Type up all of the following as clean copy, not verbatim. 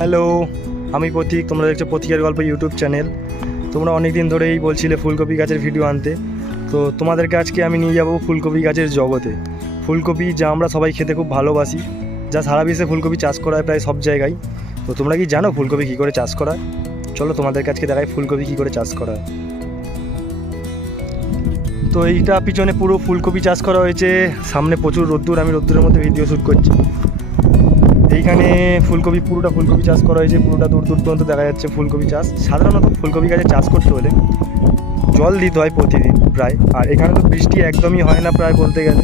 Hello, আমি প্রতীক। তোমরা দেখছো প্রতীকের গল্প ইউটিউব চ্যানেল। তোমরা অনেক দিন ধরেই বলছিলে ফুলকপি গাছের ভিডিও আনতে, তো তোমাদেরকে আজকে আমি নিয়ে যাব ফুলকপি গাছের জগতে। ফুলকপি যা আমরা সবাই খেতে খুব ভালোবাসি, যা সারা বিশ্বে ফুলকপি চাষ করা হয় প্রায় সব জায়গায়। তো তোমরা কি জানো ফুলকপি কী করে চাষ করা হয়? চলো তোমাদেরকে আজকে দেখাই ফুলকপি কী করে চাষ করা হয়। তো এইটা পিছনে পুরো ফুলকপি চাষ করা হয়েছে। সামনে প্রচুর রোদ্দুর, আমি রোদ্দুরের মধ্যে ভিডিও শ্যুট করছি। এইখানে ফুলকপি, পুরোটা ফুলকপি চাষ করা হয়েছে, পুরোটা দূর দূর পর্যন্ত দেখা যাচ্ছে ফুলকপি চাষ। সাধারণত ফুলকপি গাছে চাষ করতে হলে জল দিতে হয় প্রতিদিন প্রায়, আর এখানে তো বৃষ্টি একদমই হয় না প্রায় বলতে গেলে।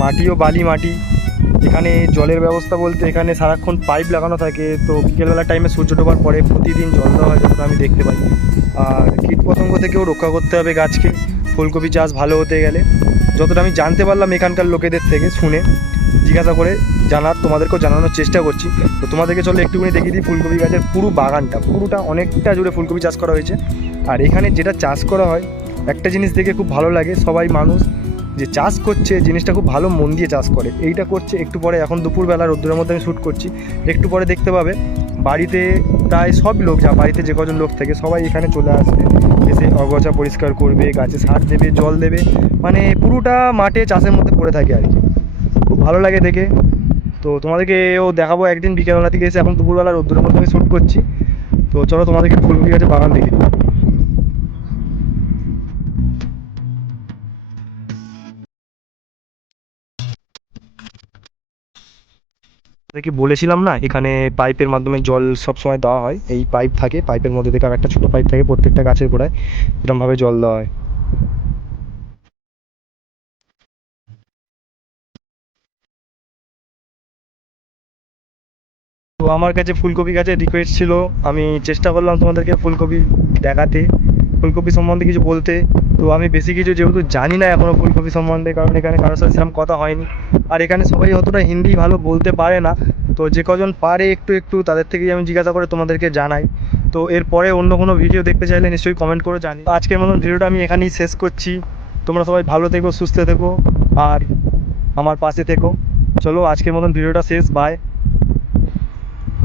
মাটিও বালি মাটি। এখানে জলের ব্যবস্থা বলতে এখানে সারাক্ষণ পাইপ লাগানো থাকে, তো বিকেলবেলার টাইমে সূর্য ডোবার পরে প্রতিদিন জল দেওয়া হয় যতটা আমি দেখতে পাই। আর কীটপতঙ্গ থেকেও রক্ষা করতে হবে গাছকে ফুলকপি চাষ ভালো হতে গেলে। যতটা আমি জানতে পারলাম এখানকার লোকেদের থেকে শুনে, জিজ্ঞাসা করে তোমাদেরকেও জানানোর চেষ্টা করছি। তো তোমাদেরকে চলো একটুখানি দেখিয়ে দিই ফুলকপি গাছের পুরো বাগানটা, পুরোটা অনেকটা জুড়ে ফুলকপি চাষ করা হয়েছে। আর এখানে যেটা চাষ করা হয়, একটা জিনিস দেখে খুব ভালো লাগে, সবাই মানুষ যে চাষ করছে জিনিসটা খুব ভালো মন দিয়ে চাষ করে। এইটা করছে একটু পরে, এখন দুপুরবেলা রোদ্দুরের মধ্যে আমি শ্যুট করছি, একটু পরে দেখতে পাবে বাড়িতে প্রায় সব লোক, যা বাড়িতে যে কজন লোক থাকে সবাই এখানে চলে আসবে, এসে অগচা পরিষ্কার করবে, গাছে সার দেবে, জল দেবে, মানে পুরোটা মাঠে চাষের মধ্যে পড়ে থাকে আর কি। খুব ভালো লাগে দেখে। তো তোমাদেরকেও দেখাবো একদিন বিকেলবেলা থেকে এসে, এখন দুপুরবেলা রোদ্দুরের মধ্যে আমি শ্যুট করছি। তো চলো তোমাদেরকে ফুলকপি গাছের বাগান দেখি। কি বলেছিলাম না, এখানে পাইপের মাধ্যমে জল সব সময় দেওয়া হয়। এই পাইপ থাকে, পাইপের মধ্যে থেকে একটা ছোটো পাইপ থাকে প্রত্যেকটা গাছের গোড়ায়, এরকমভাবে জল দেওয়া হয়। তো আমার কাছে ফুলকপি গাছের রিকোয়েস্ট ছিল, আমি চেষ্টা করলাম তোমাদেরকে ফুলকপি দেখাতে, ফুলকপি সম্বন্ধে কিছু বলতে। তো আমি বেশি কিছু যেহেতু জানি না এখনও ফুলকপি সম্বন্ধে, কারণ এখানে কারোর সাথে সেরকম কথা হয়নি। আর এখানে সবাই অতটা হিন্দি ভালো বলতে পারে না, তো যে কজন পারে একটু একটু তাদের থেকেই আমি জিজ্ঞাসা করে তোমাদেরকে জানাই। তো এরপরে অন্য কোনো ভিডিও দেখতে চাইলে নিশ্চয়ই কমেন্ট করে জানি। আজকের মতন ভিডিওটা আমি এখানেই শেষ করছি। তোমরা সবাই ভালো থেকো, সুস্থ থেকো, আর আমার পাশে থেকো। চলো আজকের মতন ভিডিওটা শেষ, বাই।